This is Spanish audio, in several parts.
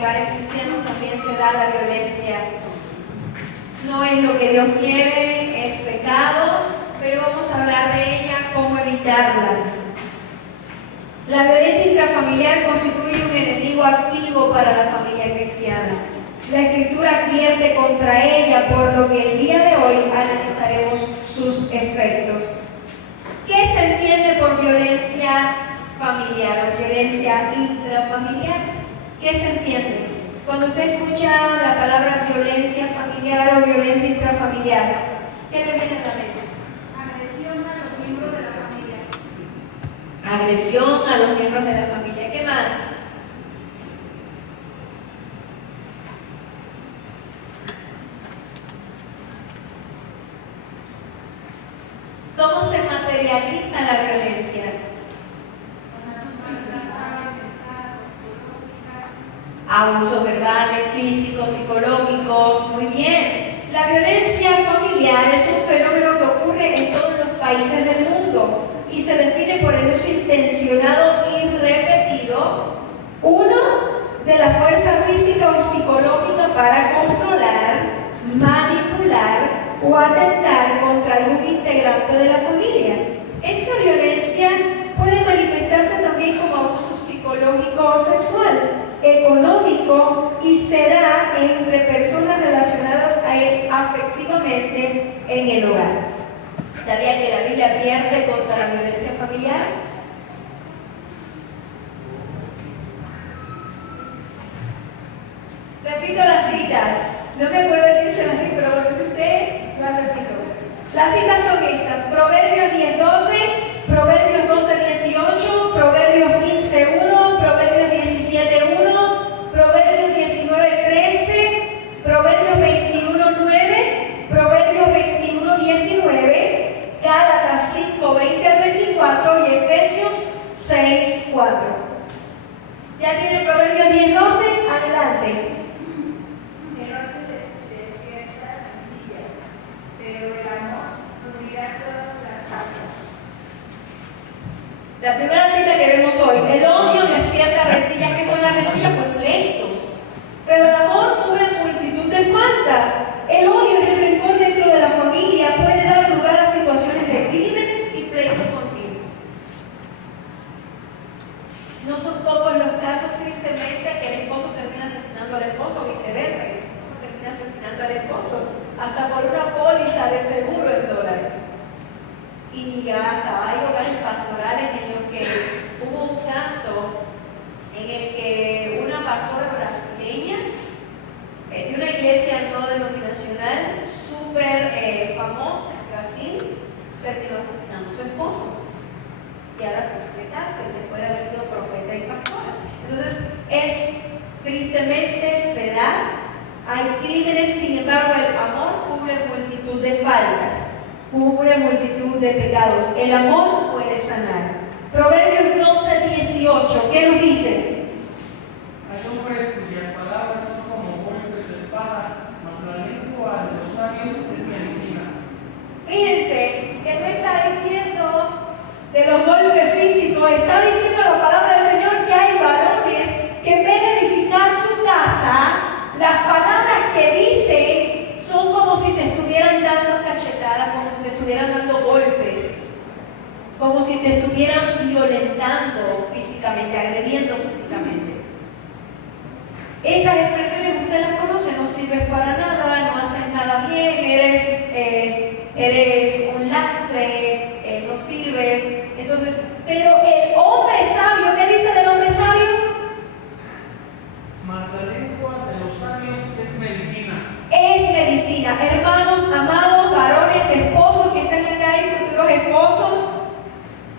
hogares cristianos también se da la violencia. No es lo que Dios quiere, es pecado, pero vamos a hablar de ella, cómo evitarla. La violencia intrafamiliar constituye un enemigo activo para la familia cristiana. La Escritura advierte contra ella, por lo que el día de hoy analizaremos sus efectos. ¿Qué se entiende por violencia familiar o violencia intrafamiliar? ¿Qué se entiende? Cuando usted escucha la palabra violencia familiar o violencia intrafamiliar, ¿qué le viene a la mente? Agresión a los miembros de la familia. Agresión a los miembros de la familia. ¿Qué más? ¿Cómo se materializa la violencia? Abusos verbales, físicos, psicológicos. Muy bien. La violencia familiar es un fenómeno que ocurre en todos los países del mundo y se define por el uso intencionado y repetido, uno, de la fuerza física o psicológica para controlar, manipular o atentar contra algún integrante de la familia. Esta violencia puede manifestarse también como abuso psicológico o sexual, económico, y se da entre personas relacionadas a él afectivamente en el hogar. ¿Sabía que la Biblia advierte contra la violencia familiar? Repito las citas. No me acuerdo de quién se las di, pero bueno, si usted las repito. Las citas son estas: Proverbios 10:12, Proverbios 12:18, Proverbios 15:1, Proverbios 17:1, Proverbios 19:13, Proverbios 21:9, Proverbios 21:19, Gálatas 5:20-24 y Efesios 6:4. ¿Ya tiene Proverbios 10:12? Adelante. La primera cita que vemos hoy: el odio despierta rencillas. ¿Qué son las rencillas? Pues pleitos. Pero el amor cubre multitud de faltas. El odio y el rencor dentro de la familia puede dar lugar a situaciones de crímenes y pleitos continuos. No son pocos los casos, tristemente, que el esposo termina asesinando al esposo o viceversa, que el esposo termina asesinando al esposo, hasta por una póliza de seguro en dólares. Y hasta hay hogares pastorales en los que hubo un caso en el que una pastora brasileña de una iglesia no denominacional súper famosa en Brasil terminó asesinando a su esposo y ahora completarse después de haber sido profeta y pastora. Entonces tristemente se da, hay crímenes, sin embargo el amor cubre multitud de faltas, cubre multitud de pecados. El amor puede sanar. Proverbios 12:18, ¿qué nos dice? Hay hombres cuyas palabras son como golpes de espada, mas la lengua de los sabios es medicina. Fíjense que no está diciendo de los golpes físicos, está diciendo la palabra del Señor que hay varones que en vez de edificar su casa, las palabras que dicen son como si te estuvieran dando cachetadas, como si te estuvieran dando golpes, como si te estuvieran violentando físicamente, agrediendo físicamente. Estas expresiones usted las conoce: no sirves para nada, no haces nada bien, eres un lastre, no sirves. Entonces, pero el hombre sabio, ¿qué dice del hombre sabio? Mas la lengua de los sabios es medicina. Es medicina. Hermanos, amados, varones, esposos que están acá y futuros esposos,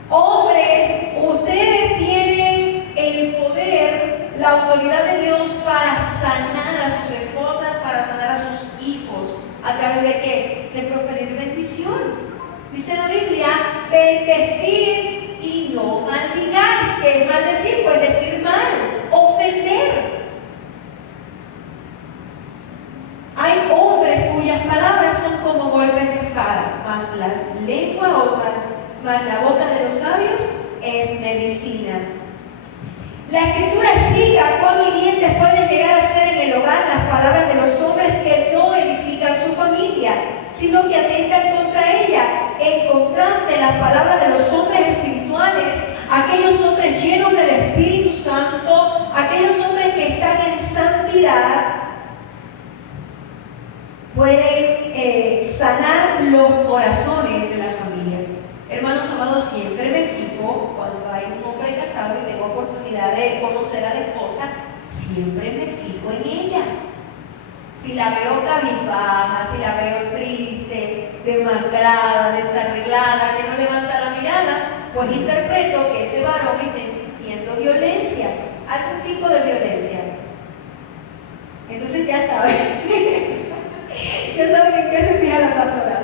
hombres, ustedes tienen el poder, la autoridad de Dios para sanar a sus esposas, para sanar a sus hijos. ¿A través de qué? De proferir bendición. Dice la Biblia: bendecir y no maldigáis. ¿Qué es maldecir? Pues decir mal, ofender. Hay hombres cuyas palabras son como golpes de espada, mas la lengua o mas la boca de los sabios es medicina. La Escritura explica cuán hirientes pueden llegar a palabras de los hombres que no edifican su familia, sino que atentan contra ella. En contraste, las palabras de los hombres espirituales, aquellos hombres llenos del Espíritu Santo, aquellos hombres que están en santidad, pueden sanar los corazones de las familias. Hermanos amados, siempre me fijo cuando hay un hombre casado y tengo oportunidad de conocer a la esposa, siempre me fijo en ella. Si la veo cabizbaja, si la veo triste, demacrada, desarreglada, que no levanta la mirada, pues interpreto que ese varón está sintiendo violencia, algún tipo de violencia. Entonces ya saben, ya saben en qué se fija la pastora.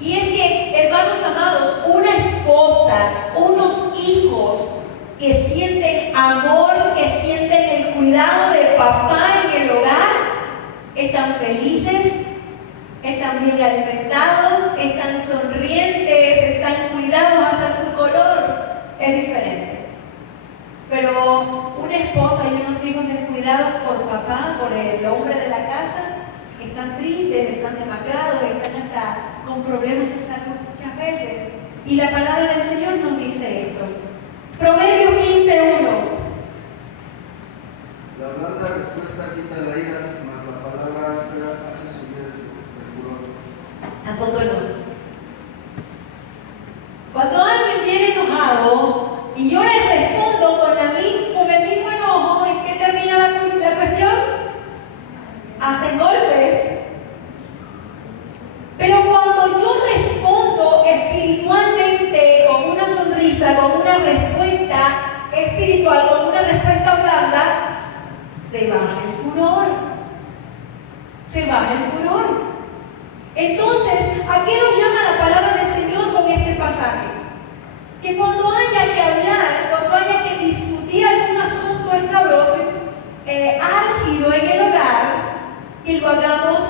Y es que, hermanos amados, una esposa, unos hijos que sienten amor, que sienten el cuidado de papá en el hogar, están felices, están bien alimentados, están sonrientes, están cuidados, hasta su color es diferente. Pero una esposa y unos hijos descuidados por papá, por el hombre de la casa, están tristes, están demacrados, están hasta con problemas de salud muchas veces. Y la palabra del Señor nos dice esto. Proverbios 15:1. La blanda respuesta quita la ira, mas la palabra áspera hace subir el furor. ¿A poco no? Cuando alguien viene enojado y yo le respondo con el mismo enojo, ¿en qué termina la cuestión? Hasta en golpes. Pero cuando yo respondo espiritualmente con una sonrisa, con una respuesta espiritual, con una respuesta blanda, se baja el furor. Se baja el furor. Entonces, ¿a qué nos llama la palabra del Señor con este pasaje? Que cuando haya que hablar, cuando haya que discutir algún asunto escabroso, álgido en el hogar, que lo hagamos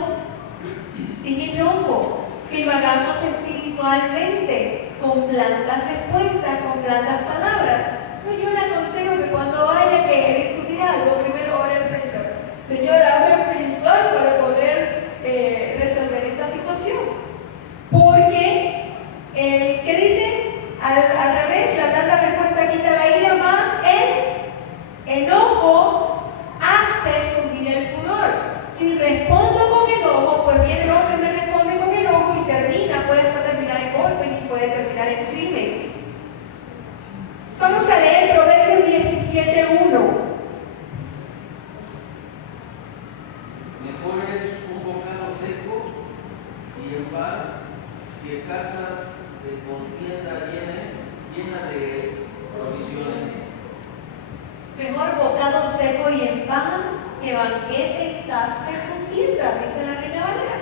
sin enojo, que lo hagamos espiritualmente, con blandas respuestas, con blandas palabras. Pues yo le aconsejo que cuando haya que discutir algo, primero ore al Señor. Señor, hazme espiritual para poder resolver esta situación. Porque, ¿qué dice? Al revés, la blanda respuesta quita la ira, más el enojo hace subir el furor. Si respondo con enojo, pues viene el otro y me responde con enojo y puede hasta terminar en golpes y puede terminar en crimen. Vamos a leer Proverbios 17:1. Mejor es un bocado seco y en paz que casa de contienda llena de provisiones. Mejor bocado seco y en paz que banquete y casa de contienda, dice la Reina Valera.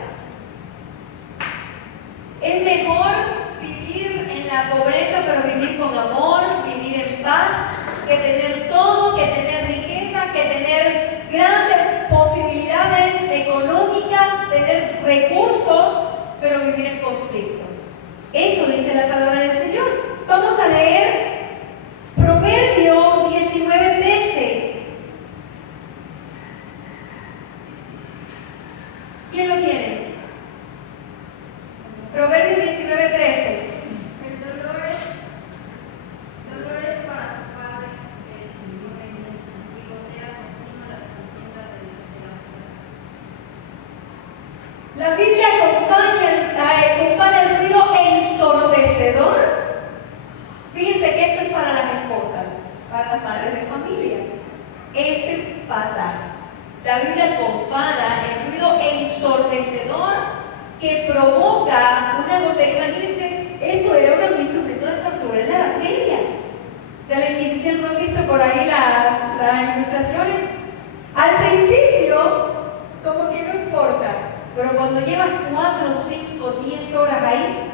Es mejor vivir en la pobreza, pero vivir con amor, vivir en paz, que tener todo, que tener riqueza, que tener grandes posibilidades económicas, tener recursos, pero vivir en conflicto. Esto dice la palabra del Señor. Vamos a leer Proverbio 19:13. ¿Quién lo tiene? Proverbios 19:13. El dolor es para su padre, y gotea continua las contiendas de la La Biblia compara el ruido ensordecedor. Fíjense que esto es para las esposas, para las madres de familia. Este pasaje. La Biblia compara el ruido ensordecedor que provoca una gotería. Imagínense, esto era un instrumento de tortura en la Edad Media. De la Inquisición, ¿no han visto por ahí las ilustraciones? Al principio, como que no importa, pero cuando llevas 4, 5, 10 horas ahí,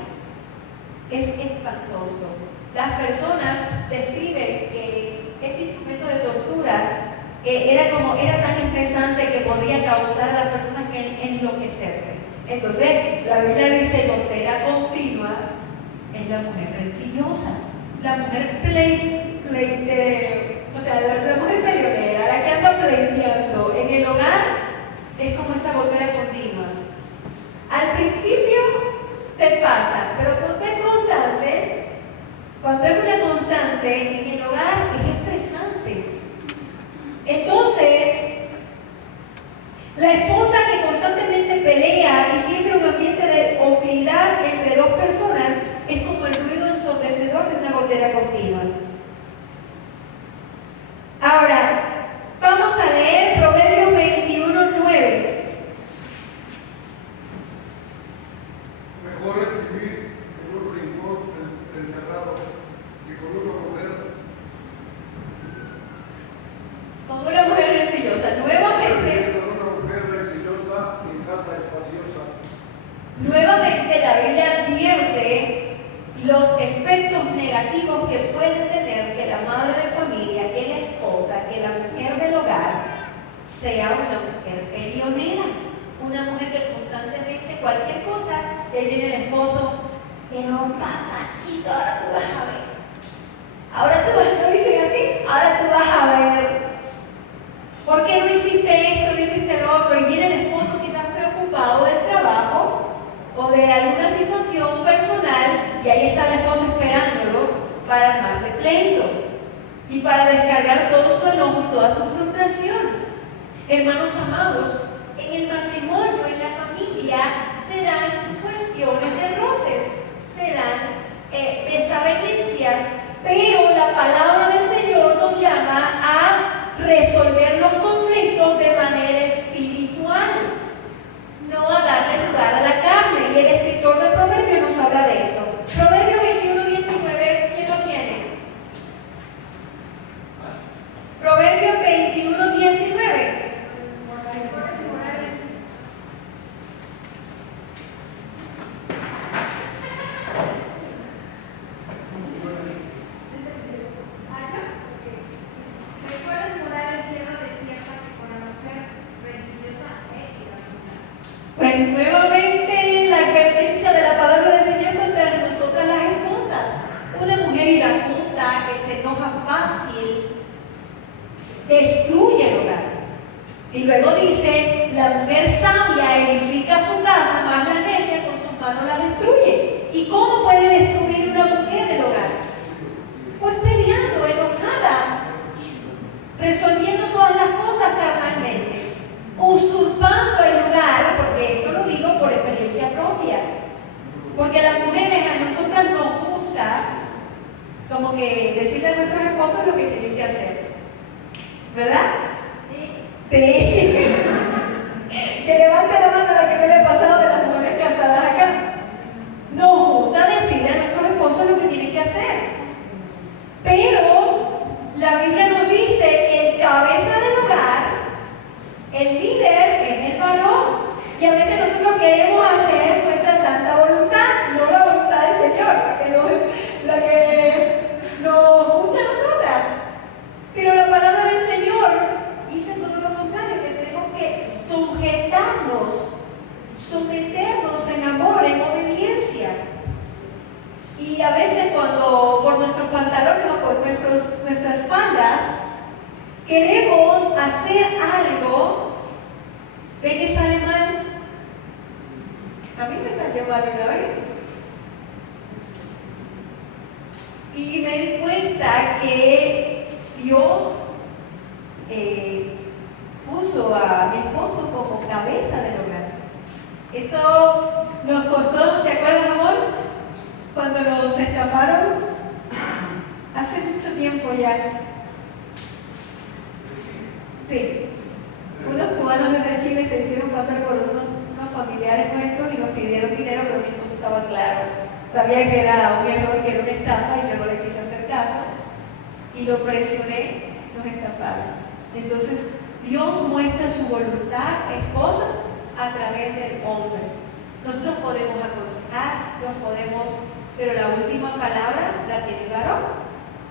es espantoso. Las personas describen que este instrumento de tortura era tan estresante que podía causar a las personas que enloquecerse. Entonces, la Biblia dice: gotera continua es la mujer rencillosa, la mujer la mujer peleonera, la que anda pleiteando esa gotera continua. Al principio te pasa, pero cuando es constante, cuando es una constante en el hogar es estresante. Entonces, la esposa que constantemente pelea y siempre un ambiente de hostilidad entre dos personas es como el ruido ensordecedor de una gotera continua. Ahora, vamos a leer Proverbios 21:9. Mejor es vivir en un rincón encerrado que con una mujer. Como una mujer rencillosa. Con una mujer rencillosa en casa espaciosa. Nuevamente la Biblia advierte los efectos negativos que puede tener que la madre de familia, que la esposa, que la mujer del hogar sea una mujer peleonera, una mujer que constantemente cualquier cosa, ahí viene el esposo, pero papacito, ahora tú vas a ver. Ahora tú vas, ¿no dicen así? Ahora tú vas a ver. ¿Por qué no hiciste esto, no hiciste lo otro? Y viene el esposo quizás preocupado del trabajo o de alguna situación personal, y ahí está la esposa esperándolo para armarle pleito y para descargar todo su enojo y toda su frustración. Hermanos amados, en el matrimonio, en la familia, se dan cuestiones de roces, se dan desavenencias, pero la palabra del Señor nos llama a resolver los conflictos de manera espiritual, no a darle lugar a la carne. Y el escritor de Proverbios nos habla de esto. Proverbios 21:19, ¿quién lo tiene? Proverbios 21:19. Pues nuevamente la advertencia de la palabra del Señor contra nosotras las esposas. Una mujer iracunda que se enoja fácil destruye el hogar. Y luego dice, la mujer sabia edifica su casa, más la necia con sus manos la destruye. ¿Y cómo puede destruir una mujer el hogar? Pues peleando, enojada, resolviendo todas las cosas carnalmente, usurpando el lugar, porque eso lo digo por experiencia propia, porque a las mujeres, a nosotras nos gusta como que decirle a nuestros esposos lo que tienen que hacer, ¿verdad? Sí. Que levante la mano a la que no le ha pasado de las mujeres casadas acá. Nos gusta decirle a nuestros esposos lo que tienen que hacer, pero la Biblia nos dice que el cabeza del hogar, el líder, es el varón. Y a veces nosotros queremos hacer nuestra santa voluntad, no la voluntad del Señor, la que nos gusta a nosotras. Pero la palabra del Señor dice todo lo contrario, que tenemos que sujetarnos, someternos en amor, en obediencia. Y a veces cuando por nuestros pantalones o por nuestras espaldas queremos hacer algo, ¿ve que sale mal? A mí me salió mal una vez. Y me di cuenta que Dios puso a mi esposo como cabeza del hogar. Eso nos costó, ¿te acuerdas, amor? Cuando nos estafaron hace mucho tiempo ya. Sí. Unos cubanos desde Chile se hicieron pasar por unos familiares nuestros y nos pidieron dinero, pero mi esposo estaba claro. Sabía que era un error, que era una estafa, y yo no le quise hacer caso. Y lo presioné, nos estafaron. Entonces, Dios muestra su voluntad, esposas, a través del hombre. Nosotros podemos aconsejar, pero la última palabra la tiene el varón.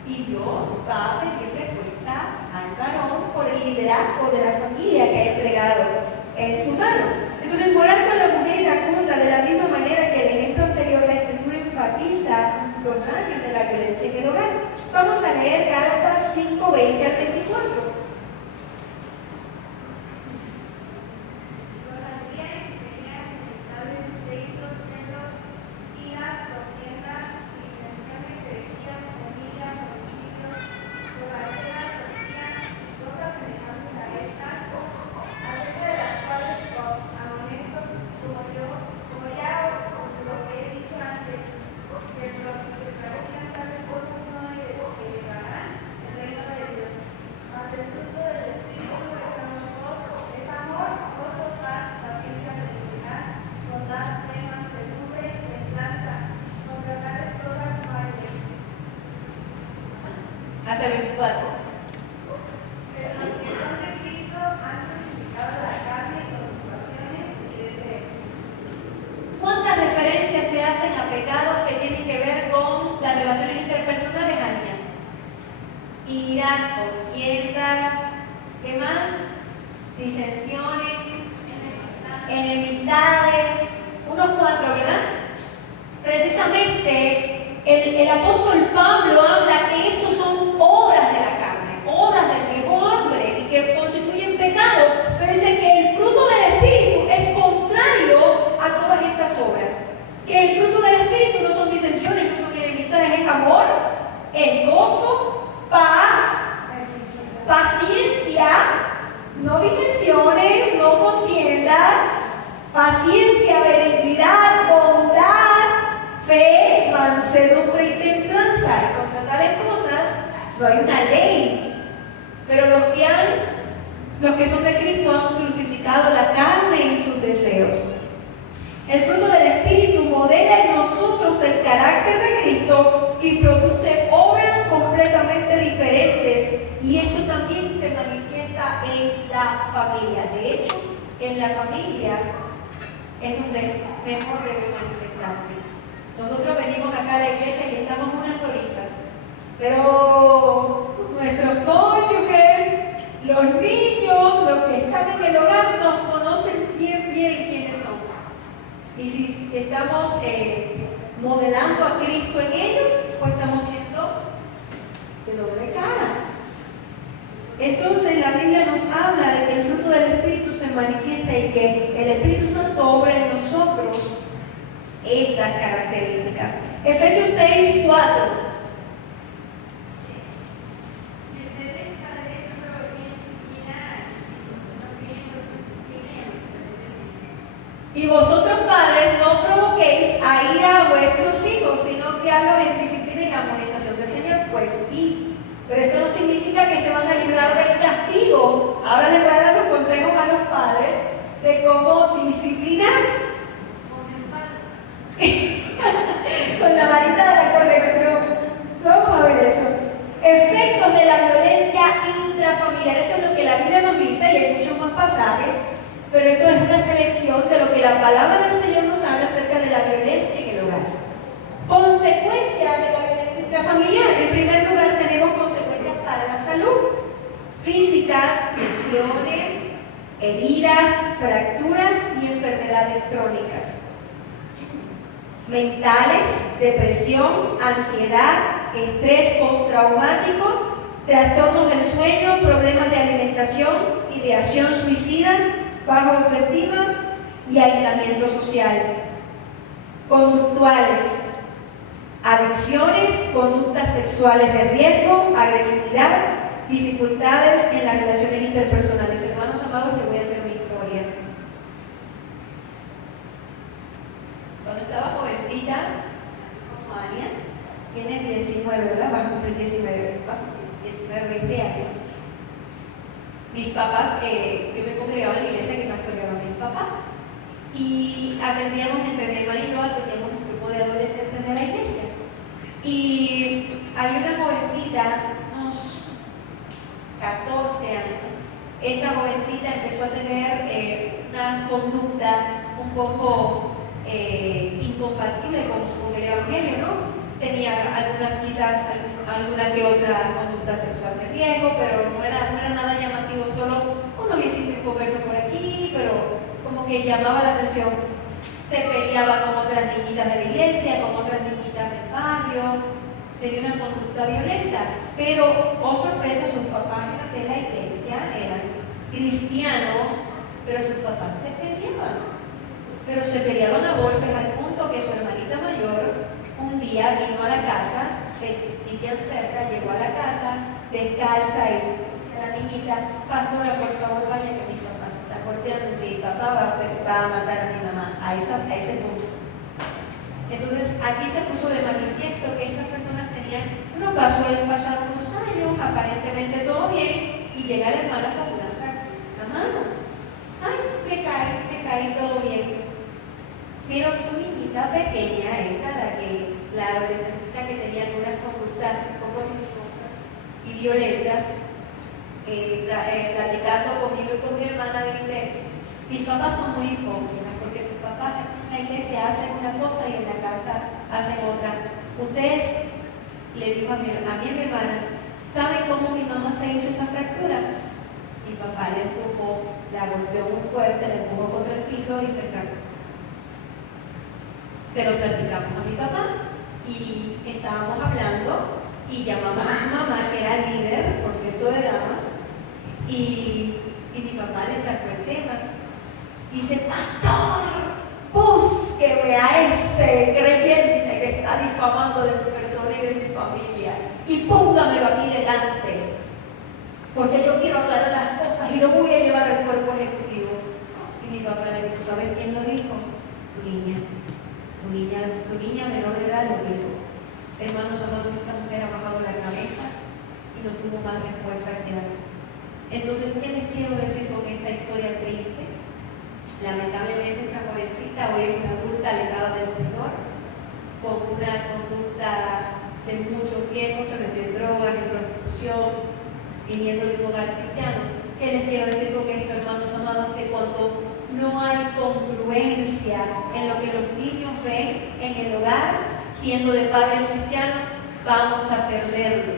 Y Dios va a pedirle cuenta al varón por el liderazgo de la familia que ha entregado en su mano. Entonces, morar con la mujer iracunda, de la misma manera que el ejemplo anterior, la Escritura enfatiza los daños de la violencia en el hogar. Vamos a leer Gálatas 5:20 al 24. Hasta el 24. Los que son de Cristo han crucificado la carne con sus pasiones y deseos. ¿Cuántas referencias se hacen a pecados que tienen que ver con las relaciones interpersonales, Ania? Ira, contiendas, ¿qué más? Disensiones, enemistades, unos 4, ¿verdad? Precisamente el apóstol Pablo habla que estos son obras de la carne, obras del viejo hombre y que constituyen pecado, pero dice que el fruto del Espíritu es contrario a todas estas obras. Que el fruto del Espíritu no son disensiones, no son enemistades, es amor, es gozo, paz, paciencia, no disensiones, no contiendas, paciencia, benignidad, bondad, fe, mansedumbre y templanza. Y contra tales cosas no hay una ley, pero los que son de Cristo han crucificado la carne y sus deseos. El fruto del Espíritu modela en nosotros el carácter de Cristo y produce obras completamente diferentes, y esto también se manifiesta en la familia. De hecho, en la familia es donde mejor debe manifestarse. Nosotros venimos acá a la iglesia y estamos unas horitas, pero nuestros cónyuges, los niños, los que están en el hogar, nos conocen bien quiénes son. Y si estamos modelando a Cristo en ellos, pues estamos siendo de doble cara. Entonces la Biblia nos habla de que el fruto del Espíritu se manifiesta y que el Espíritu Santo obra en nosotros estas características. Efesios 6, 4. Y vosotros, padres, no provoquéis a ira a vuestros hijos, sino criadlos en disciplina y amonestación del Señor. Pues sí, pero esto no significa que se van a librar del castigo. Ahora les voy a dar los consejos a los padres de cómo disciplinar. Con la varita de la corrección. Vamos a ver eso. Efectos de la violencia intrafamiliar. Eso es lo que la Biblia nos dice, y hay muchos más pasajes. Pero esto es una selección de lo que la palabra del Señor nos habla acerca de la violencia en el hogar. Consecuencias de la violencia intrafamiliar. En primer lugar, tenemos consecuencias para la salud. Físicas, lesiones, heridas, fracturas y enfermedades crónicas. Mentales, depresión, ansiedad, estrés postraumático, trastornos del sueño, problemas de alimentación, ideación suicida, baja autoestima y aislamiento social. Conductuales, adicciones, conductas sexuales de riesgo, agresividad, dificultades en las relaciones interpersonales. Hermanos amados, les voy a hacer mi historia. Cuando estaba jovencita, así como Ania, tiene 19, ¿verdad? Vas a cumplir 19, 20 años. Mis papás, yo me congregaba en la iglesia que pastoreaban mis papás, y atendíamos, entre mi hermana y yo, atendíamos un grupo de adolescentes de la iglesia. Y había una jovencita, unos 14 años. Esta jovencita empezó a tener una conducta un poco incompatible con el evangelio, ¿no? Tenía quizás alguna que otra conducta sexual de riesgo, pero no era nada llamativo, solo uno viecito y converso por aquí, pero como que llamaba la atención. Se peleaba con otras niñitas de la iglesia, con otras niñitas del barrio, tenía una conducta violenta, pero, oh sorpresa, sus papás de la iglesia eran cristianos, pero sus papás se peleaban a golpes, al punto que su hermanita mayor un día vino a la casa, vivían cerca, llegó a la casa, descalza, y dice a la niñita: pastora, por favor vaya que mi papá se está golpeando, mi papá va a matar a mi mamá, a ese punto. Entonces aquí se puso de manifiesto que estas personas pasaron unos años, aparentemente todo bien, y llega la hermana con una fractura en la mano. Ay, me caí, todo bien. Pero su niñita pequeña, la adolescentita que tenía algunas conductas un poco riesgosas, violentas, platicando conmigo y con mi hermana, dice, mis papás son muy hipócritas, porque mis papás en la iglesia hacen una cosa y en la casa hacen otra. Ustedes, le dijo a mí y mi hermana, ¿saben cómo mi mamá se hizo esa fractura? Mi papá le empujó, la golpeó muy fuerte, la empujó contra el piso y se fracturó. Pero platicamos a mi papá y estábamos hablando y llamamos a su mamá, que era líder, por cierto, de damas, y mi papá le sacó el tema. Dice, pastor, búsqueme a ese creyente que está difamando de mi persona y de mi familia y póngamelo aquí delante, porque yo quiero aclarar las cosas y lo voy a llevar al cuerpo ejecutivo. Y mi papá le dijo, ¿sabes quién lo dijo? Tu niña menor de edad lo dijo. Hermanos amados, esta mujer ha bajado la cabeza y no tuvo más respuesta que dar. Entonces, ¿qué les quiero decir con esta historia triste? Lamentablemente esta jovencita hoy es una adulta alejada del Señor, con una conducta de mucho riesgo, se metió en drogas, en prostitución, viniendo de un hogar cristiano. ¿Qué les quiero decir con esto, hermanos amados? Que cuando no hay congruencia en lo que los niños ven en el hogar, siendo de padres cristianos, vamos a perderlos.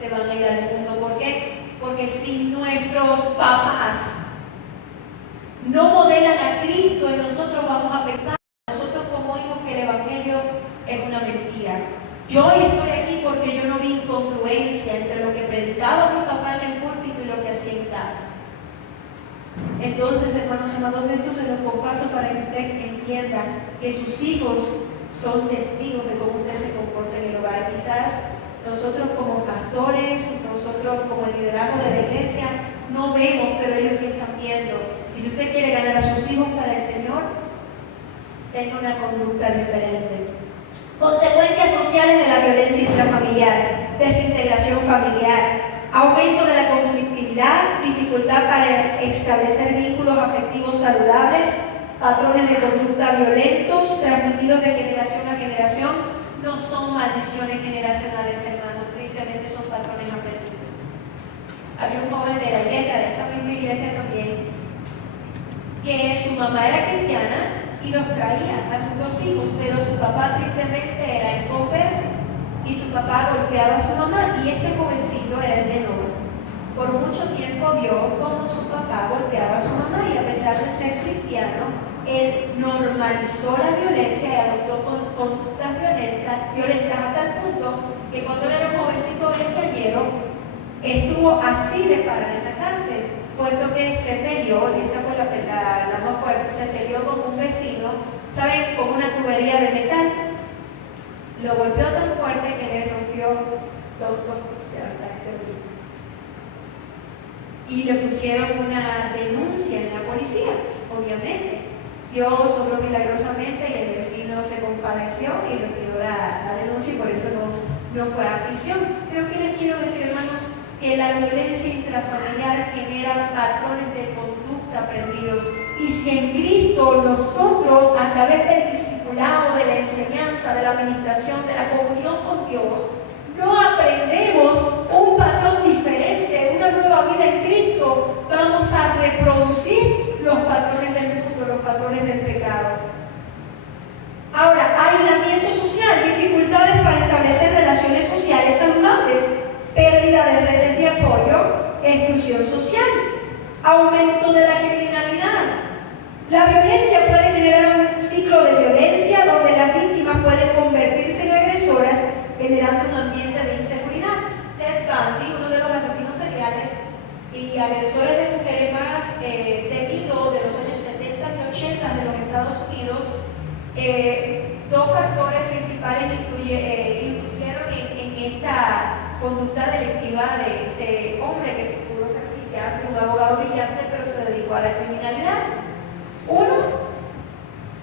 Se van a ir al mundo. ¿Por qué? Porque si nuestros papás no modelan a Cristo y nosotros vamos a pensar, nosotros como hijos, que el Evangelio es una mentira. Yo hoy estoy aquí porque yo no vi incongruencia entre lo que predicaba mi papá en el púlpito y lo que hacía en casa. Entonces, hermanos amados, de esto se los comparto para que usted entienda que sus hijos son testigos de cómo usted se comporta en el hogar. Quizás nosotros como pastores, nosotros como el liderazgo de la iglesia, no vemos, pero ellos sí están viendo. Y si usted quiere ganar a sus hijos para el Señor, tenga una conducta diferente. Consecuencias sociales de la violencia intrafamiliar: desintegración familiar, aumento de la conflictividad, dificultad para establecer vínculos afectivos saludables, patrones de conducta violentos transmitidos de generación a generación. No son maldiciones generacionales, hermanos, tristemente son patrones aprendidos. Había un joven de la iglesia, de esta misma iglesia también, que su mamá era cristiana y los traía a sus dos hijos, pero su papá tristemente era inconverso y su papá golpeaba a su mamá, y este jovencito era el menor. Por mucho tiempo vio cómo su papá golpeaba a su mamá, y a pesar de ser cristiano, él normalizó la violencia y adoptó conductas violentas hasta el punto que cuando era un jovencito veinteañero estuvo así de parar en la cárcel, puesto que se peleó, y esta fue la más fuerte, se peleó con un vecino, ¿saben? Con una tubería de metal. Lo golpeó tan fuerte que le rompió dos costillas a este vecino. Y le pusieron una denuncia en la policía, obviamente. Dios obró milagrosamente y el vecino se compadeció y retiró la denuncia, y por eso no fue a prisión. Pero ¿qué les quiero decir, hermanos? Que la violencia intrafamiliar genera patrones de conducta aprendidos. Y si en Cristo nosotros, a través del discipulado, de la enseñanza, de la administración, de la comunión con Dios, no aprendemos un patrón diferente, una nueva vida en Cristo, vamos a reproducir los patrones del mundo, los patrones del pecado. Ahora, aislamiento social, dificultades para establecer relaciones sociales saludables, pérdida de redes de apoyo, exclusión social, aumento de la criminalidad. La violencia puede generar un ciclo de violencia donde las víctimas pueden convertirse en agresoras, generando un ambiente de inseguridad. Ted Bundy, uno de los asesinos seriales y agresores de mujeres más temidos de los años 70 y 80 de los Estados Unidos, dos factores principales influyeron en esta conducta delictiva de este hombre que pudo ser un abogado brillante, pero se dedicó a la criminalidad. Uno,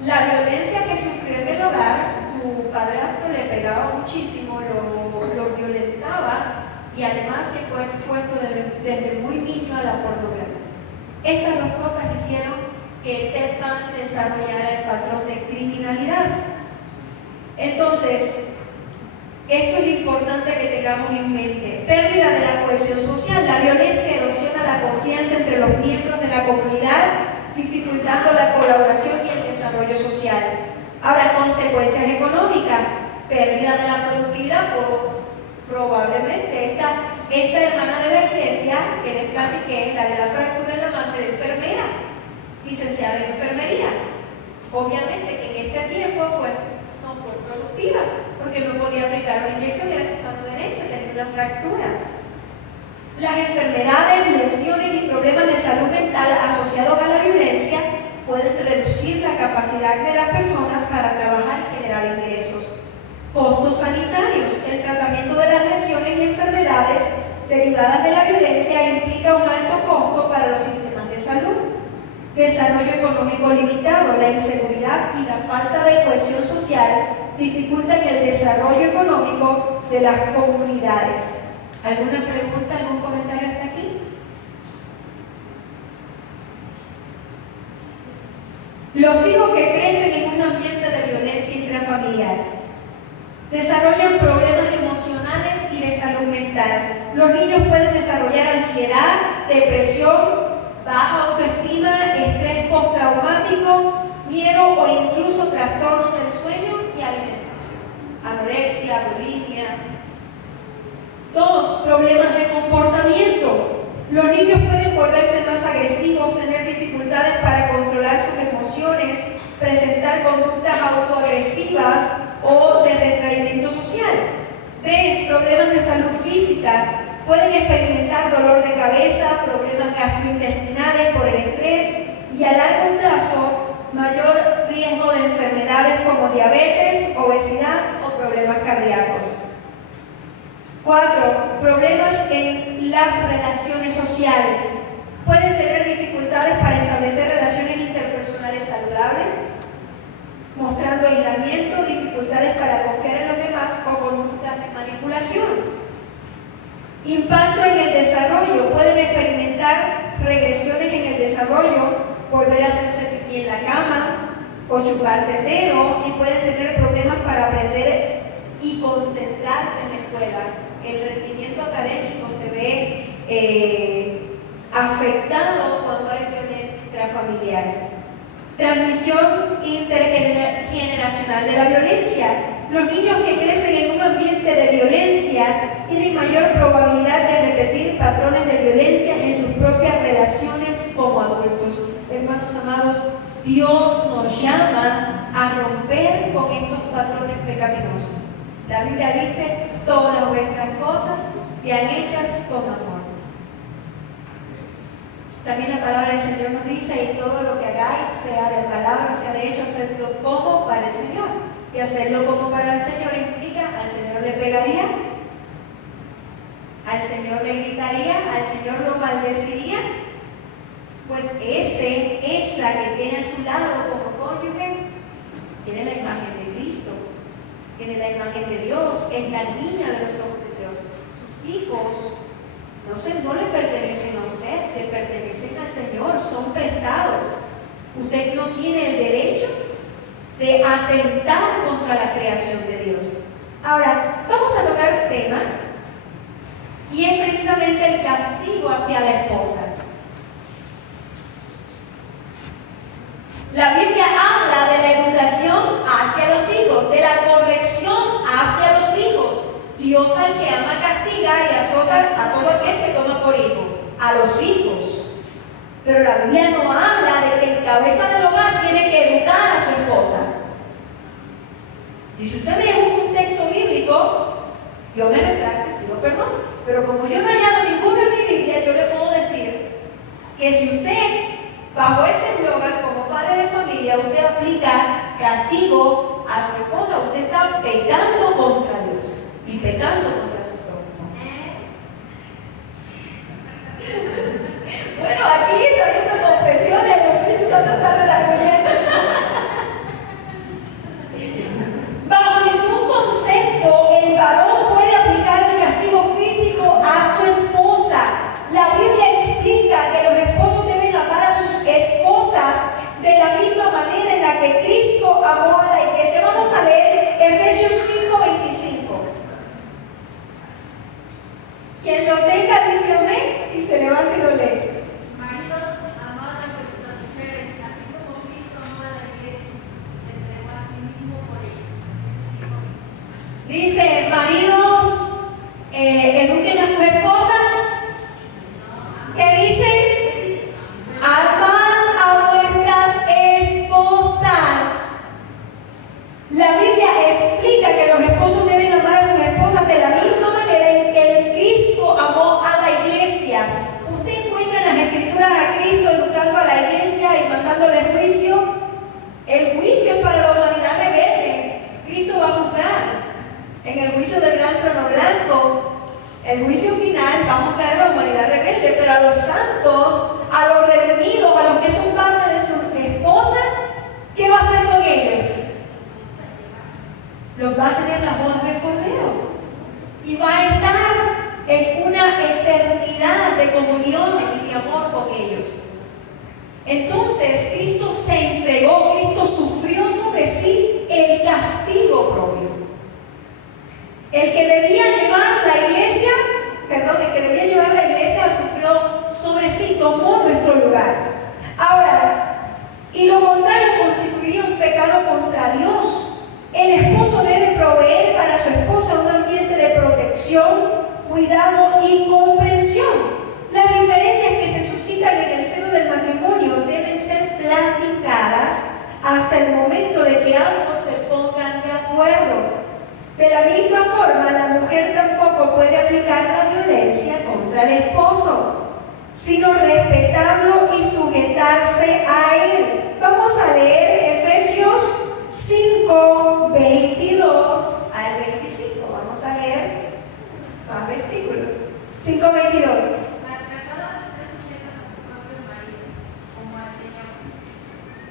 la violencia que sufrió en el hogar. Su padrastro le pegaba muchísimo, lo violentaba, y además que fue expuesto desde muy niño a la pornografía. Estas dos cosas hicieron que Ted Bundy desarrollara el patrón de criminalidad. Entonces, Esto es importante que tengamos en mente. Pérdida de la cohesión social. La violencia erosiona la confianza entre los miembros de la comunidad, dificultando la colaboración y el desarrollo social. Ahora, consecuencias económicas. Pérdida de la productividad. Probablemente esta hermana de la iglesia que les platiqué, la de la fractura en la mano, de enfermera, licenciada en enfermería. Obviamente que en este tiempo pues no fue productiva, porque no podía aplicar una inyección, era su mano derecha, tenía una fractura. Las enfermedades, lesiones y problemas de salud mental asociados a la violencia pueden reducir la capacidad de las personas para trabajar y generar ingresos. Costos sanitarios. El tratamiento de las lesiones y enfermedades derivadas de la violencia implica un alto costo para los sistemas de salud. Desarrollo económico limitado. La inseguridad y la falta de cohesión social dificultan el desarrollo económico de las comunidades. ¿Alguna pregunta, algún comentario hasta aquí? Los hijos que crecen en un ambiente de violencia intrafamiliar desarrollan problemas emocionales y de salud mental. Los niños pueden desarrollar ansiedad, depresión, baja autoestima, estrés postraumático, miedo o incluso trastornos del sueño y alimentación, anorexia, bulimia. 2. Problemas de comportamiento. Los niños pueden volverse más agresivos, tener dificultades para controlar sus emociones, presentar conductas autoagresivas o de retraimiento social. 3. Problemas de salud física. Pueden experimentar dolor de cabeza, problemas gastrointestinales por el estrés y a largo plazo mayor riesgo de enfermedades como diabetes, obesidad o problemas cardíacos. 4. Problemas en las relaciones sociales. Pueden tener dificultades para establecer relaciones interpersonales saludables, mostrando aislamiento, dificultades para confiar en los demás o conductas de manipulación. Impacto en el desarrollo. Pueden experimentar regresiones en el desarrollo, volver a hacerse pipí en la cama o chuparse el dedo, y pueden tener problemas para aprender y concentrarse en la escuela. El rendimiento académico se ve afectado cuando hay violencia intrafamiliar. Transmisión intergeneracional de la violencia. Los niños que crecen en un ambiente de violencia tienen mayor probabilidad de repetir patrones de violencia en sus propias relaciones como adultos. Hermanos amados, Dios nos llama a romper con estos patrones pecaminosos. La Biblia dice: todas vuestras cosas sean hechas con amor. También la palabra del Señor nos dice: y todo lo que hagáis, sea de palabra, sea de hecho, hacedlo como para el Señor. Y hacerlo como para el Señor implica: al Señor le pegaría, al Señor le gritaría, al Señor lo maldeciría. Pues esa que tiene a su lado como cónyuge, tiene la imagen de Cristo, tiene la imagen de Dios, es la niña de los ojos de Dios. Sus hijos no le pertenecen a usted, le pertenecen al Señor, son prestados. Usted no tiene el derecho de atentar contra la creación de Dios. Ahora, vamos a tocar un tema, y es precisamente el castigo hacia la esposa. La Biblia habla de la educación hacia los hijos, de la corrección hacia los hijos. Dios al que ama castiga y azota a todo aquel que toma por hijo, a los hijos. Pero la Biblia no habla de que el cabeza del hogar tiene que educar a su esposa. Y si usted me busca un texto bíblico, yo me retracto y pido perdón. Pero como yo no he hallado ninguno en mi Biblia, yo le puedo decir que si usted, bajo ese eslogan, como padre de familia, usted aplica castigo a su esposa, usted está pecando contra Dios y pecando contra su prójimo. Bueno, aquí está haciendo confesiones, el Espíritu Santo está redarguyendo. Bajo ningún concepto el varón puede aplicar el castigo físico a su esposa. La Biblia explica que los esposos deben amar a sus esposas de la misma manera en la que Cristo amó a la iglesia. Vamos a leer Efesios 5:25. Quien lo tenga dice amén y se levanta y lo lee. Maridos, amad a vuestras mujeres, así como Cristo amó a la iglesia y se entregó a sí mismo por ella. Dice, maridos, eduquen a sus esposas. ¿Qué dice? Amad a vuestras esposas. La Biblia explica que los esposos deben amar a sus esposas de la misma manera en que el Cristo amó a la iglesia. Usted encuentra en las Escrituras a Cristo educando a la iglesia y mandándole juicio. El juicio es para la humanidad rebelde. Cristo va a juzgar. En el juicio del gran trono blanco, el juicio final va a juzgar a la humanidad rebelde, pero a los santos, a los redimidos, a los que son parte de su esposa, ¿qué va a hacer con ellos? Los va a tener las bodas del Cordero y va a estar en una eternidad de comunión y de amor con ellos. Entonces, Cristo se entregó, Cristo sufrió sobre sí el castigo propio. El que debía llevar la iglesia la sufrió sobre sí, tomó nuestro lugar. Ahora, y lo contrario constituiría un pecado contra Dios. El esposo debe proveer para su esposa un ambiente de protección, cuidado y comprensión. Las diferencias que se suscitan en el seno del matrimonio deben ser platicadas hasta el momento de que ambos se pongan de acuerdo. De la misma forma, la mujer tampoco puede aplicar la violencia contra el esposo, sino respetarlo y sujetarse a él. Vamos a leer Efesios 5, 22 al 25. Vamos a leer más versículos. 5, 22. Las casadas estén sujetas a sus propios maridos, como al Señor,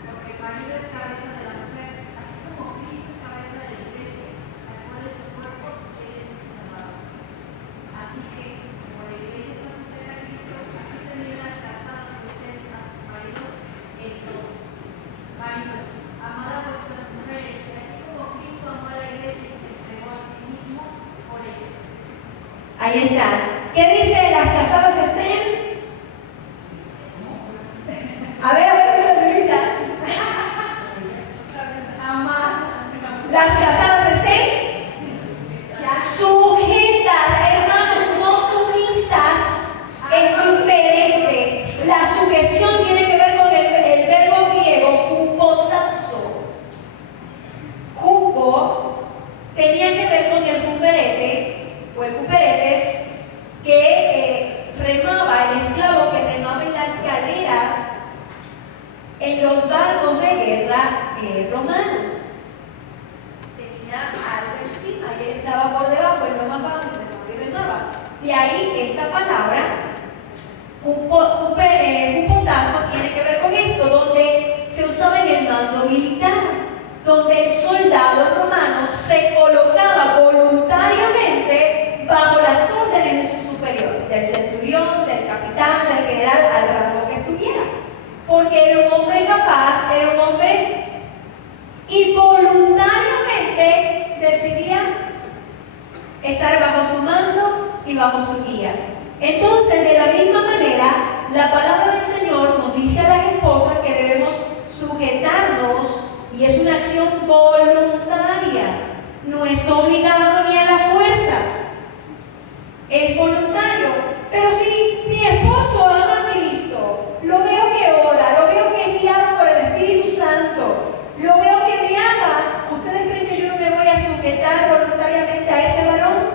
porque el marido es cabeza de la mujer, así como Cristo es cabeza de la iglesia, la cual es su cuerpo, él es su Salvador. Así que, como la iglesia está sujeta a Cristo, así también las casadas estén a sus maridos en todo. Maridos, amad a vuestras mujeres, así como Cristo amó a la iglesia y se entregó a sí mismo por ella. Ahí está. ¿Qué dice las casadas estén? A ver, ahorita. Amad. Las casadas estén sujetas, hermanos, no sumisas. Es diferente. La sujeción tiene que ver con el verbo griego hupotazo. Hupo tenía que ver con el juperete o el juperetes que remaba, el esclavo que remaba en las galeras en los barcos de guerra romanos. Tenía algo encima y él estaba por debajo, él no remaba y remaba. De ahí esta palabra, jupotazo, tiene que ver con esto, donde se usaba en el mando militar, donde el soldado romano se colocaba voluntariamente bajo las órdenes de su superior, del centurión, del capitán, del general, al rango que estuviera, porque era un hombre capaz, era un hombre y voluntariamente decidía estar bajo su mando y bajo su guía. Entonces, de la misma manera, la palabra del Señor nos dice a las esposas que debemos sujetarnos, y es una acción voluntaria, no es obligado ni a la fuerza, es voluntario. Pero si mi esposo ama a Cristo, lo veo que ora, lo veo que es guiado por el Espíritu Santo, lo veo que me ama, ¿ustedes creen que yo no me voy a sujetar voluntariamente a ese varón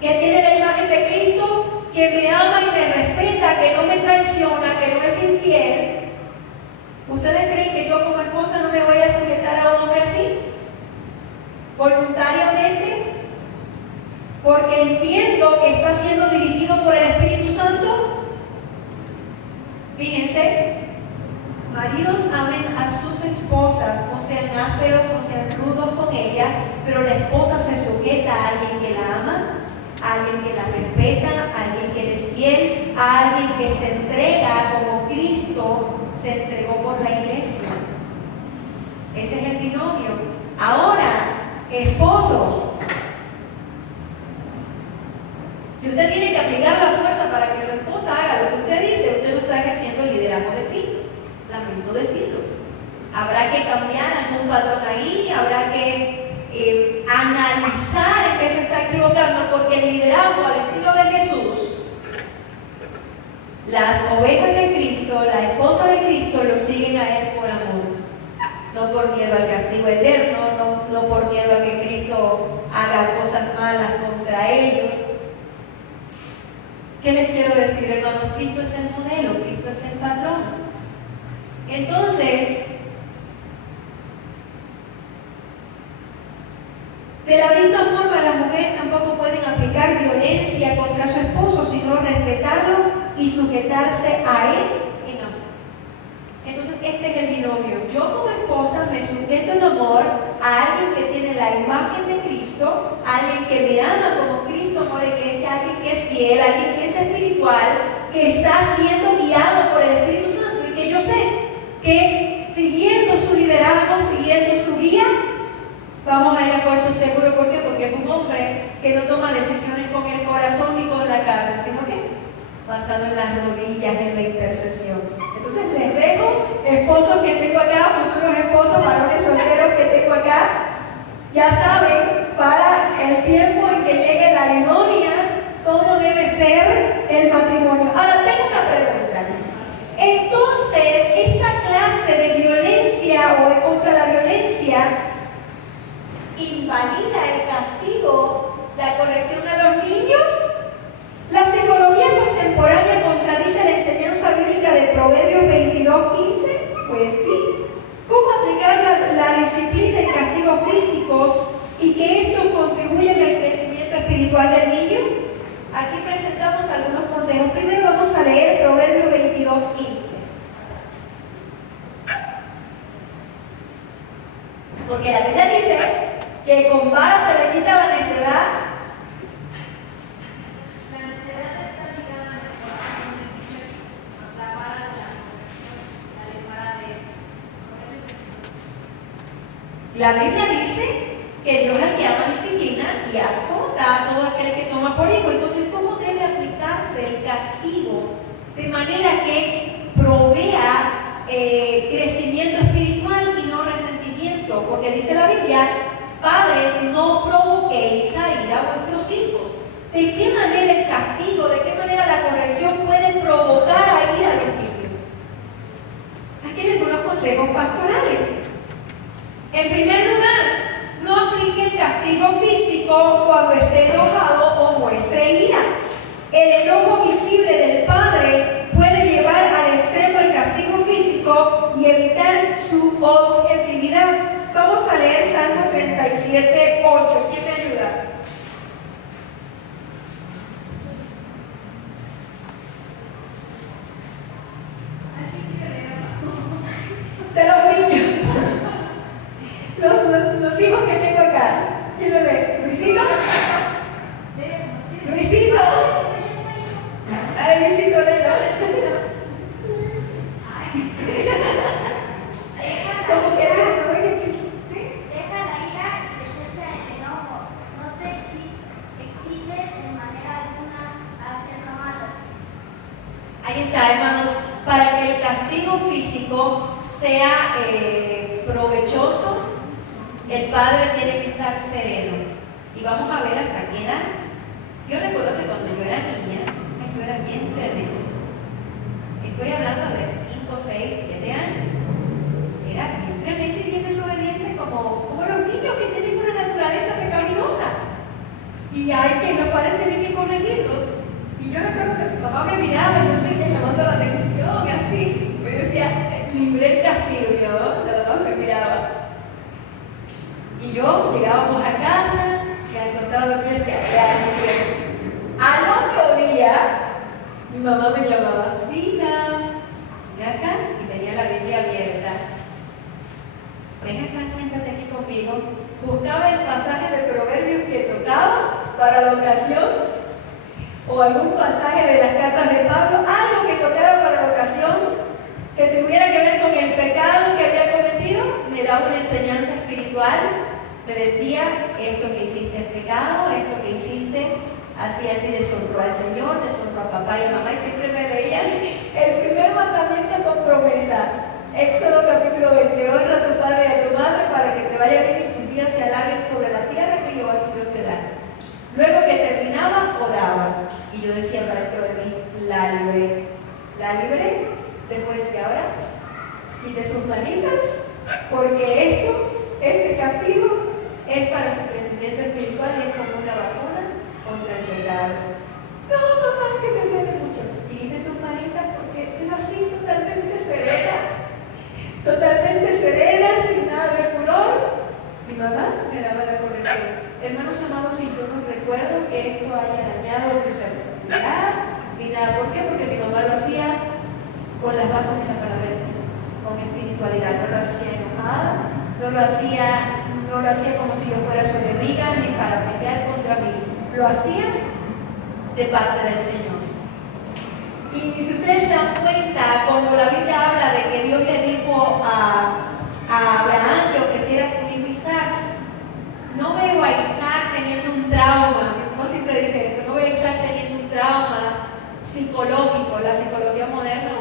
que tiene la imagen de Cristo, que me ama y me respeta, que no me traiciona, que no es infiel? ¿Ustedes creen que yo como esposa no me voy a sujetar a un hombre así? ¿Voluntariamente? Porque entiendo que está siendo dirigido por el Espíritu Santo. Fíjense, maridos amen a sus esposas, no sean ásperos, no sean rudos con ella, pero la esposa se sujeta a alguien que la ama, a alguien que la respeta, a alguien que le es fiel, a alguien que se entrega como Cristo se entregó por la iglesia. Ese es el binomio. Ahora, esposo, Las ovejas de Cristo, la esposa de Cristo, lo siguen a Él por amor. No por miedo al castigo eterno, no por miedo a que Cristo haga cosas malas contra ellos. ¿Qué les quiero decir, hermanos? Cristo es el modelo, Cristo es el patrón. Entonces, de la misma forma, las mujeres tampoco pueden aplicar violencia contra su esposo, sino respetarlo y sujetarse a él en amor. Entonces, este es el binomio. Yo como esposa me sujeto en amor a alguien que tiene la imagen de Cristo, a alguien que me ama como Cristo amó a la iglesia, alguien que es fiel, alguien que es espiritual, que está siendo guiado por el Espíritu Santo y que yo sé que siguiendo su liderazgo, siguiendo su guía, vamos a ir a puerto seguro. ¿Por qué? Porque es un hombre que no toma decisiones con el corazón ni con la carne, sino que basado en las rodillas, en la intercesión. Entonces les dejo, esposos que tengo acá, futuros esposos, varones solteros que tengo acá, ya saben, para el tiempo en que llegue la idónea, cómo debe ser el matrimonio. Ahora tengo una pregunta. Entonces, esta clase de violencia o de contra la violencia invalida el castigo, la corrección a los niños. La psicología contemporánea contradice la enseñanza bíblica de Proverbios 22:15. Pues sí. ¿Cómo aplicar la disciplina y castigos físicos y que estos contribuyen al crecimiento espiritual del niño? Aquí presentamos algunos consejos. Primero vamos a leer Proverbios 22:15. Porque la Biblia dice que con vara se le quita la necedad. La necedad está ligada al corazón del muchacho, nos da vara de la corrección, la lepara de La Biblia dice que Dios es el que ama disciplina y azota a todo aquel que toma por hijo. Entonces, ¿cómo debe aplicarse el castigo de manera que provea crecimiento espiritual y no resentimiento? Porque dice la Biblia: padres, no provoquéis a ira a vuestros hijos. ¿De qué manera el castigo, de qué manera la corrección puede provocar a ira a los niños? Aquí hay algunos consejos pastorales. En primer lugar, no aplique el castigo físico cuando esté enojado o muestre ira. El enojo visible del padre puede llevar al extremo el castigo físico y evitar su objetividad. Vamos a leer Salmo 37:8. ¿Quién me ayuda? De los niños. Los hijos que tengo acá. ¿Quién lo lee? ¿Luisito? ¿Luisito? Dale, Luisito, léelo. ¿Cómo que no? Deja la ira y desecha el enojo. No te excites de manera alguna a hacer lo malo. Ahí está, hermanos. Para que el castigo físico sea provechoso, el padre tiene que estar sereno. Y vamos a ver hasta qué edad. Yo recuerdo que cuando yo era niña, yo era bien tremenda. Estoy hablando de 5, 6, 7 años. Era bien tremenda y bien desobediente, como los niños que tienen una naturaleza pecaminosa. Y hay que los padres tienen que corregirlos. Y yo recuerdo que mi papá me miraba y yo seguía llamando la atención, así. Me decía, libré el castigo. Y yo, nada más me miraba. Y yo llegábamos a casa, y al costado de mí decía, ya libré. Al otro día, mi mamá me llamaba, Dina, ven acá, y tenía la Biblia abierta. Ven acá, siéntate aquí conmigo. Buscaba el pasaje de Proverbios que tocaba para la ocasión, o algún pasaje de las cartas de Pablo, algo que tocara para la ocasión, que tuviera que ver con el pecado que había cometido. Me daba una enseñanza espiritual, me decía, esto que hiciste es pecado, esto que hiciste, así deshonró al Señor, deshonró a papá y a mamá, y siempre me leían el primer mandamiento con promesa. Éxodo capítulo 20, honra a tu padre y a tu madre para que te vaya bien y tus días se alarguen sobre la tierra que Jehová tu Dios te da. Luego que terminaba, oraba. Y yo decía para dentro de mí, la libré. La libré, después decía, ahora, quite sus manitas, porque este castigo es para su crecimiento espiritual y es como una vacuna contra el pecado. No, mamá, que me duele mucho. Quite sus manitas porque es así, totalmente serena, sin nada de furor. Mi mamá me daba la corrección. Hermanos amados, y yo no recuerdo que esto haya dañado mi personalidad ni nada. ¿Por qué? Porque mi mamá lo hacía con las bases de la palabra del Señor, con espiritualidad. No lo hacía enojada, no lo hacía como si yo fuera su enemiga ni para pelear contra mí. Lo hacía de parte del Señor. Y si ustedes se dan cuenta, cuando la Biblia habla de que Dios le dijo a Abraham que ofreciera a su hijo Isaac, no veo a Isaac teniendo un trauma. Mi mamá siempre dice esto, no veo a Isaac teniendo un trauma psicológico. La psicología moderna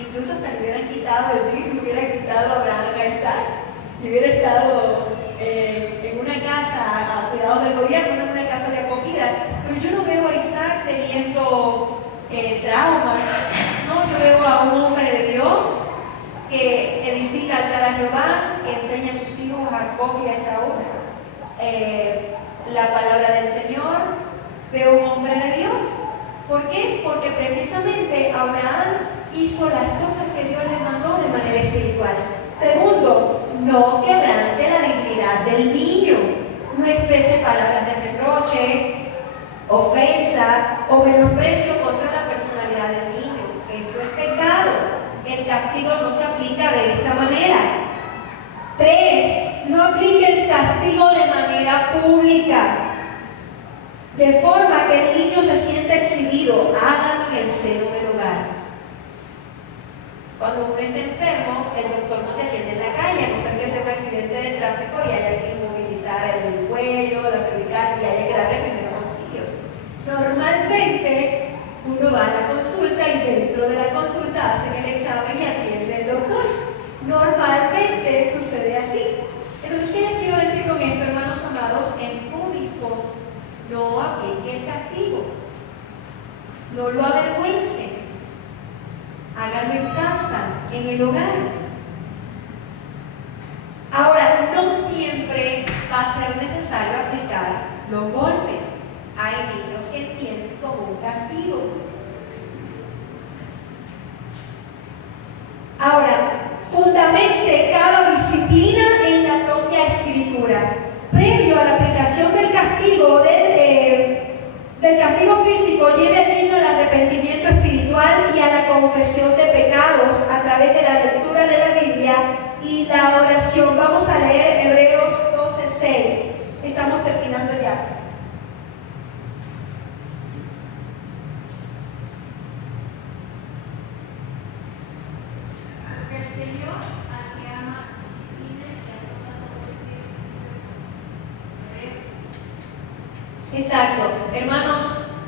incluso hasta le hubieran quitado el DIF, le hubieran quitado a Abraham a Isaac y hubiera estado en una casa a cuidados del gobierno, en una casa de acogida. Pero yo no veo a Isaac teniendo traumas. No, yo veo a un hombre de Dios que edifica altar a Jehová, que enseña a sus hijos a Jacob y a Esaú la palabra del Señor. Veo un hombre de Dios. ¿Por qué? Porque precisamente Abraham hizo las cosas que Dios le mandó de manera espiritual. Segundo, no quebrante la dignidad del niño. No exprese palabras de reproche, ofensa o menosprecio contra la personalidad del niño. Esto es pecado. El castigo no se aplica de esta manera. 3. No aplique el castigo de manera pública, de forma que el niño se sienta exhibido. Hágalo en el seno del hogar. Cuando uno está enfermo, el doctor no te atiende en la calle, a no ser que sea un accidente de tráfico y haya que inmovilizar el cuello, la cervical y haya que darle primeros auxilios. Normalmente uno va a la consulta y dentro de la consulta hacen el examen y atiende el doctor. Normalmente sucede así. Entonces, ¿qué les quiero decir con esto, hermanos amados? En público no aplique el castigo, no lo avergüence. Háganlo en casa, en el hogar. Ahora, no siempre va a ser necesario aplicar los golpes. Hay niños que entienden como un castigo. Ahora, fundamente cada disciplina en la propia Escritura. Previo a la aplicación del castigo, del castigo físico, lleve al niño al arrepentimiento espiritual y a la confesión de pecados a través de la lectura de la Biblia y la oración. Vamos a leer Hebreos 12:6. Estamos terminando ya. El Señor al que ama disciplina y azota todo el que Exacto. Hermanos,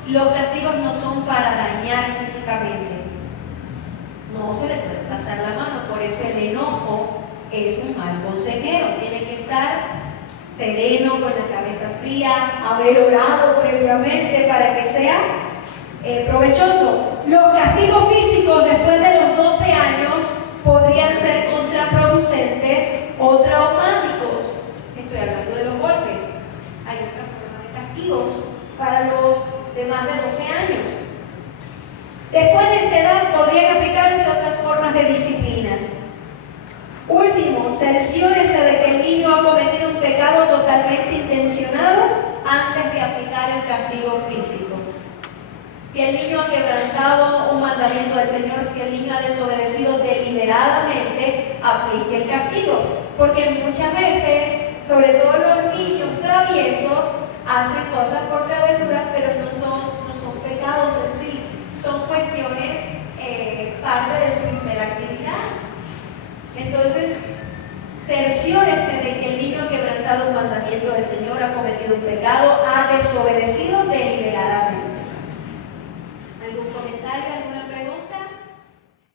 los castigos no son para dañar físicamente. No se le puede pasar la mano. Por eso el enojo es un mal consejero. Tiene que estar sereno, con la cabeza fría, haber orado previamente para que sea provechoso. Los castigos físicos después de los 12 años podrían ser contraproducentes o traumáticos. Estoy hablando de los golpes. Hay otra forma de castigos para los de más de 12 años. Después de esta edad podrían aplicarse otras formas de disciplina. Último, cerciórese de que el niño ha cometido un pecado totalmente intencionado antes de aplicar el castigo físico. Si el niño ha quebrantado un mandamiento del Señor, si el niño ha desobedecido deliberadamente, aplique el castigo. Porque muchas veces, sobre todo los niños traviesos, hacen cosas por travesuras, pero no son pecados en sí, son cuestiones parte de su hiperactividad. Entonces, cerciórese de que el niño ha quebrantado un mandamiento del Señor, ha cometido un pecado, ha desobedecido deliberadamente.